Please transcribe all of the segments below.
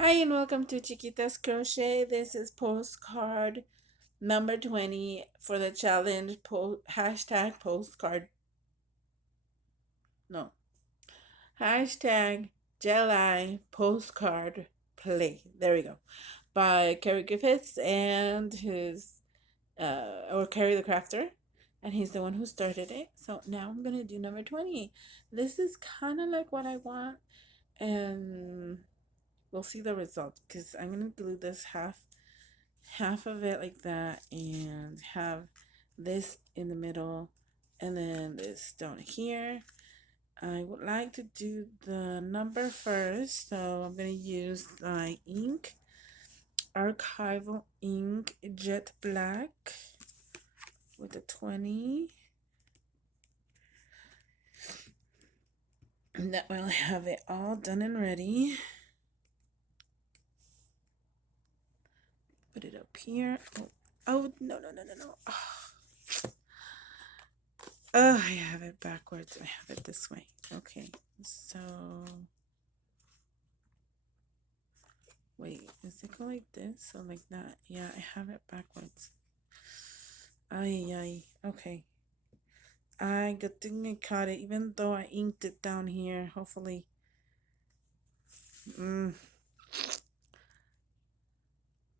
Hi and welcome to Chiquitas Crochet. This is postcard number 20 for the challenge hashtag postcard. No. Hashtag Jelly postcard play. There we go. By Kerry Griffiths and or Kerry the Crafter. And he's the one who started it. So now I'm going to do number 20. This is kind of like what I want. And we'll see the result because I'm going to glue this half of it like that and have this in the middle and then this down here. I would like to do the number first, so I'm going to use my ink, archival ink, jet black with a 20, and that way I'll have it all done and ready. Put it up here. Oh no, oh, I have it backwards. I have it this way. Okay, so wait, does it go like this or like that? Yeah, I have it backwards. Ay. Okay. Good thing I caught it, even though I inked it down here. Hopefully.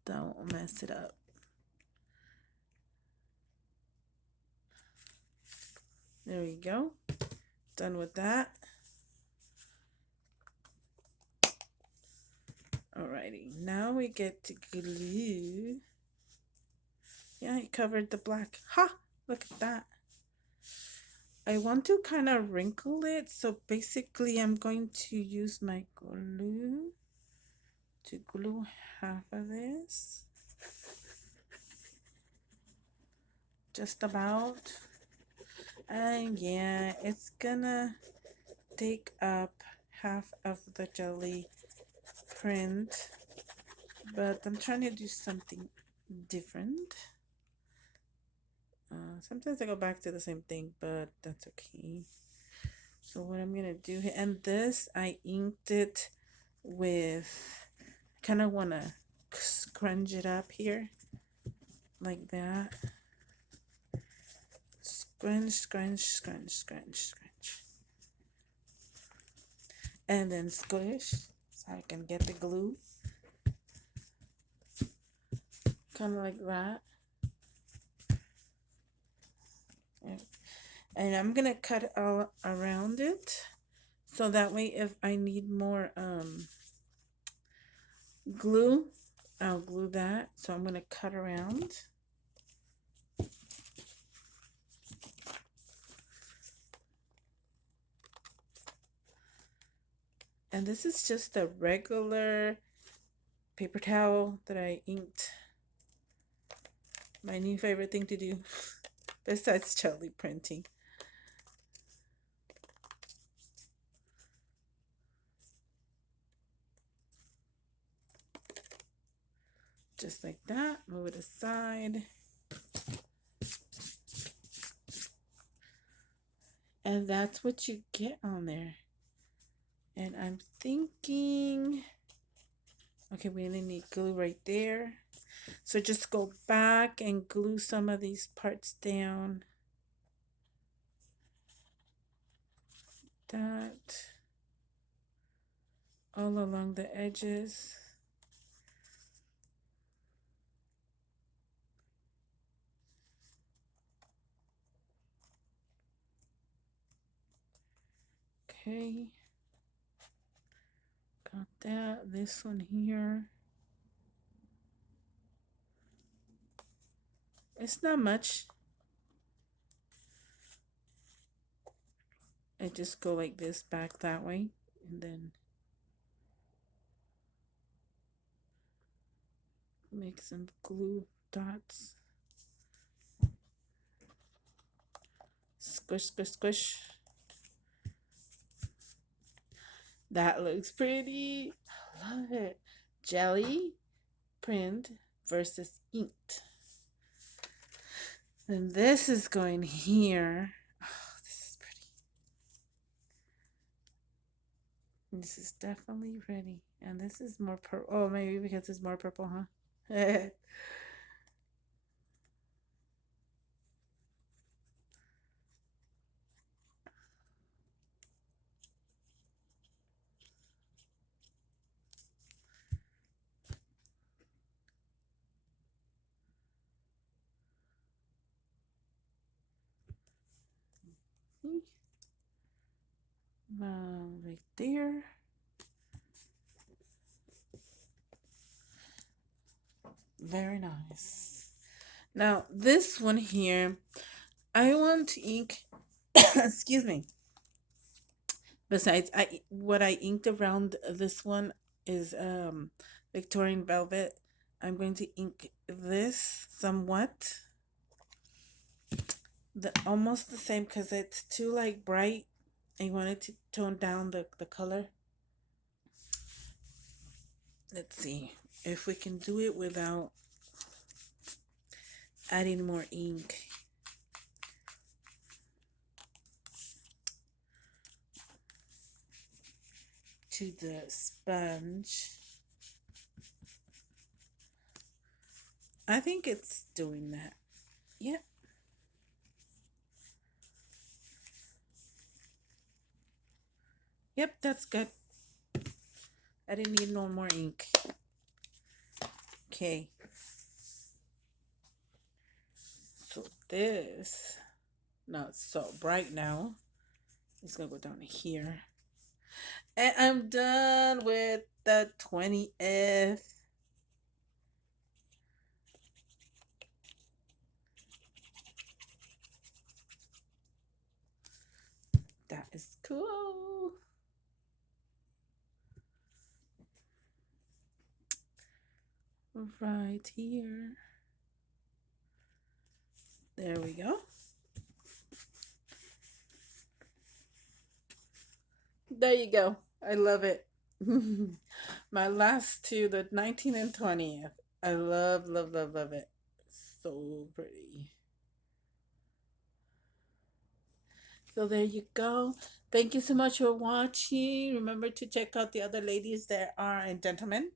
Don't mess it up. There we go. Done with that. Alrighty. Now we get to glue. Yeah, I covered the black. Ha! Look at that. I want to kind of wrinkle it, so basically I'm going to use my glue to glue half of this. Just about. And yeah, it's gonna take up half of the jelly print, but I'm trying to do something different. Sometimes I go back to the same thing, but that's okay. So what I'm gonna do here, and this I inked it with, kind of want to scrunch it up here like that. Scrunch, and then squish so I can get the glue, kind of like that. And I'm gonna cut all around it so that way if I need more glue, I'll glue that. So I'm gonna cut around. And this is just a regular paper towel that I inked. My new favorite thing to do besides jelly printing. Just like that. Move it aside. And that's what you get on there. And I'm thinking, okay, we only need glue right there. So just go back and glue some of these parts down. That all along the edges. Okay. Got that. This one here. It's not much. I just go like this back that way and then make some glue dots. Squish. That looks pretty. I love it. Jelly print versus inked. And this is going here. Oh, this is This is definitely pretty. And this is more purple. Oh, maybe because it's more purple, huh? Right there. Very nice. Now, this one here, I want to ink, excuse me. Besides, I what I inked around this one is Victorian Velvet. I'm going to ink this somewhat. Almost the same because it's too like bright. I wanted to tone down the color. Let's see if we can do it without adding more ink. To the sponge. I think it's doing that. Yep. Yep, that's good. I didn't need no more ink. Okay. So this, not so bright now. It's gonna go down here. And I'm done with the 20th. That is cool. Right here. There we go. There you go. I love it. My last two, the 19th and 20th. I love, love, love, love it. So pretty. So there you go. Thank you so much for watching. Remember to check out the other ladies that are and gentlemen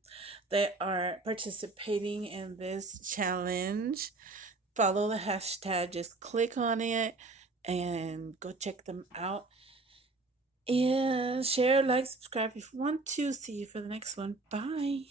that are participating in this challenge. Follow the hashtag, just click on it and go check them out. And share, like, subscribe if you want to. See you for the next one. Bye.